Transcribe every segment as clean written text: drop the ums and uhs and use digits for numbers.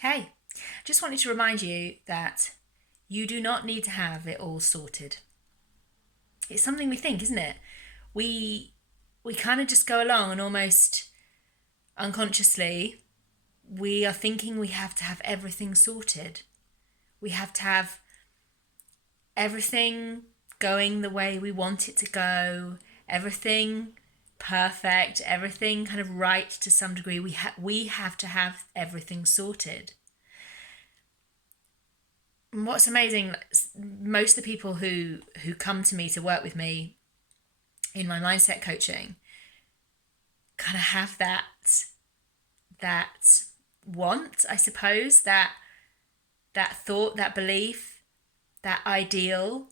Hey, just wanted to remind you that you do not need to have it all sorted. It's something we think, isn't it? We we kind of just go along and almost unconsciously we are thinking we have to have everything sorted. We have to have everything going the way we want it to go, everything perfect, everything kind of right to some degree. We have to have everything sorted. And what's amazing, most of the people who come to me to work with me in my mindset coaching kind of have that want, I suppose, that thought, that belief, that ideal,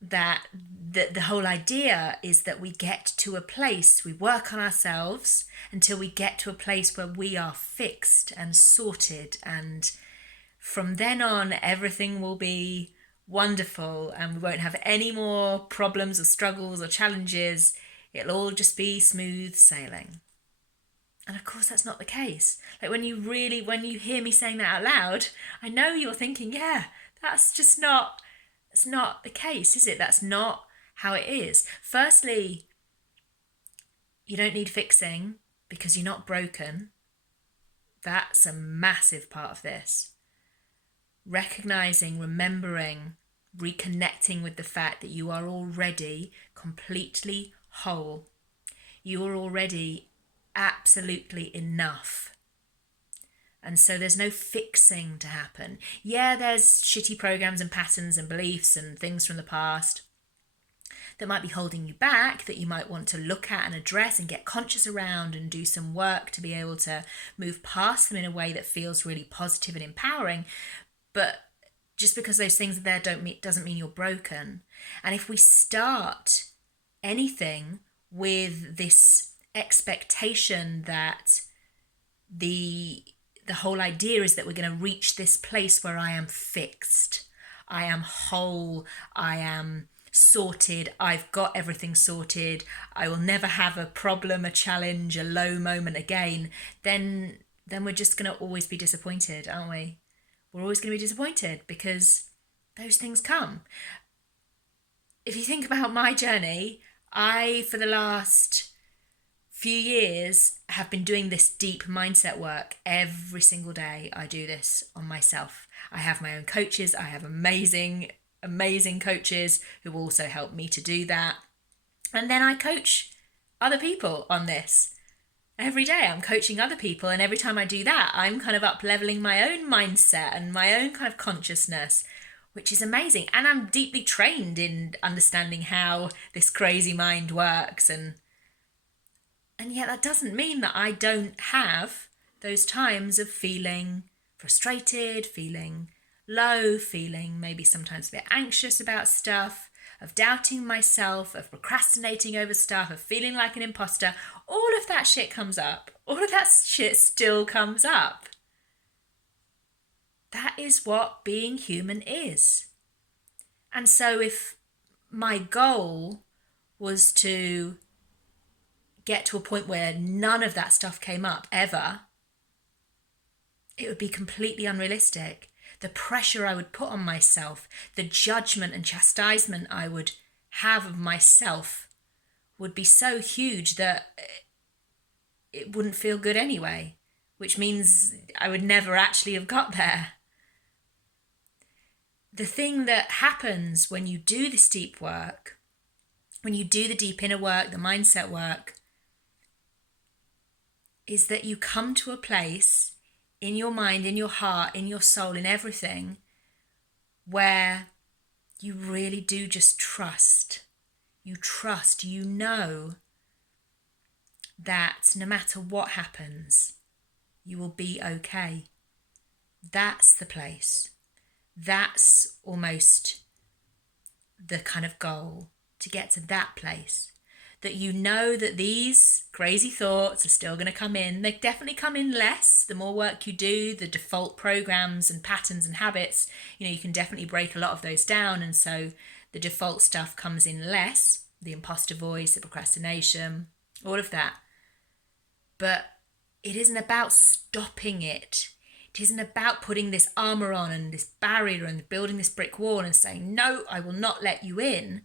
that the whole idea is that we get to a place, we work on ourselves until we get to a place where we are fixed and sorted, and from then on everything will be wonderful and we won't have any more problems or struggles or challenges. It'll all just be smooth sailing. And of course, that's not the case. Like when you hear me saying that out loud, I know you're thinking, yeah, that's just not, it's not the case, is it? That's not how it is. Firstly, you don't need fixing because you're not broken. That's a massive part of this. Recognizing, remembering, reconnecting with the fact that you are already completely whole. You are already absolutely enough. And so there's no fixing to happen. Yeah, there's shitty programs and patterns and beliefs and things from the past that might be holding you back, that you might want to look at and address and get conscious around and do some work to be able to move past them in a way that feels really positive and empowering. But just because those things are there doesn't mean you're broken. And if we start anything with this expectation that the whole idea is that we're going to reach this place where I am fixed, I am whole, I am sorted, I've got everything sorted, I will never have a problem, a challenge, a low moment again, then we're just going to always be disappointed, aren't we? We're always going to be disappointed because those things come. If you think about my journey, for the last few years, have been doing this deep mindset work every single day. I do this on myself. I have my own coaches. I have amazing, amazing coaches who also help me to do that. And then I coach other people on this. Every day I'm coaching other people, and every time I do that, I'm kind of up leveling my own mindset and my own kind of consciousness, which is amazing. And I'm deeply trained in understanding how this crazy mind works, and yet that doesn't mean that I don't have those times of feeling frustrated, feeling low, feeling maybe sometimes a bit anxious about stuff, of doubting myself, of procrastinating over stuff, of feeling like an imposter. All of that shit comes up. All of that shit still comes up. That is what being human is. And so if my goal was to get to a point where none of that stuff came up ever, it would be completely unrealistic. The pressure I would put on myself, the judgment and chastisement I would have of myself would be so huge that it wouldn't feel good anyway, which means I would never actually have got there. The thing that happens when you do this deep work, when you do the deep inner work, the mindset work, is that you come to a place in your mind, in your heart, in your soul, in everything, where you really do just trust. You trust, you know that no matter what happens, you will be okay. That's the place. That's almost the kind of goal, to get to that place. That you know that these crazy thoughts are still going to come in. They definitely come in less. The more work you do, the default programs and patterns and habits, you can definitely break a lot of those down. And so the default stuff comes in less. The imposter voice, the procrastination, all of that. But it isn't about stopping it. It isn't about putting this armor on and this barrier and building this brick wall and saying, no, I will not let you in.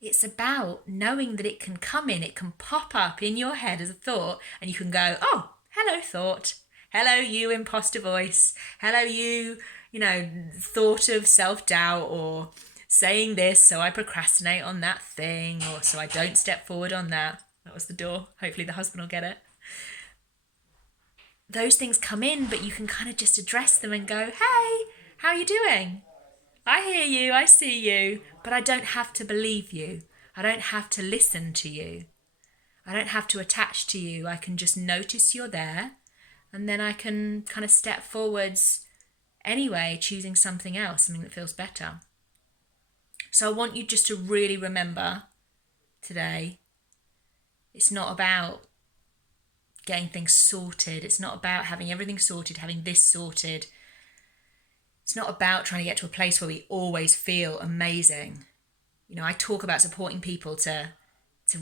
It's about knowing that it can come in, it can pop up in your head as a thought, and you can go, oh, hello, thought. Hello, you imposter voice. Hello, you thought of self-doubt, or saying this so I procrastinate on that thing, or so I don't step forward on that. That was the door. Hopefully the husband will get it. Those things come in, but you can kind of just address them and go, hey, how are you doing? I hear you, I see you, but I don't have to believe you. I don't have to listen to you. I don't have to attach to you. I can just notice you're there, and then I can kind of step forwards anyway, choosing something else, something that feels better. So I want you just to really remember today, it's not about getting things sorted. It's not about having everything sorted, having this sorted. It's not about trying to get to a place where we always feel amazing. I talk about supporting people to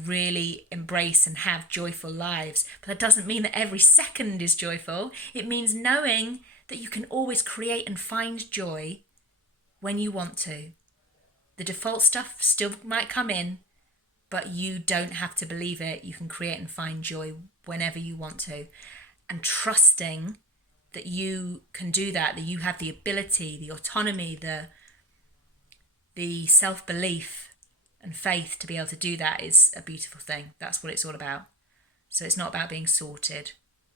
really embrace and have joyful lives, but that doesn't mean that every second is joyful. It means knowing that you can always create and find joy when you want to. The default stuff still might come in, but you don't have to believe it. You can create and find joy whenever you want to. And trusting that you can do that you have the ability, the autonomy, the self-belief and faith to be able to do that is a beautiful thing. That's what it's all about. So it's not about being sorted.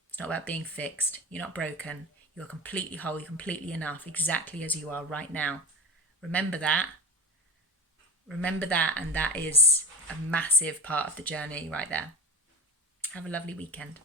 It's not about being fixed. You're not broken. You're completely whole. You're completely enough, exactly as you are right now. Remember that. Remember that, and that is a massive part of the journey right there. Have a lovely weekend.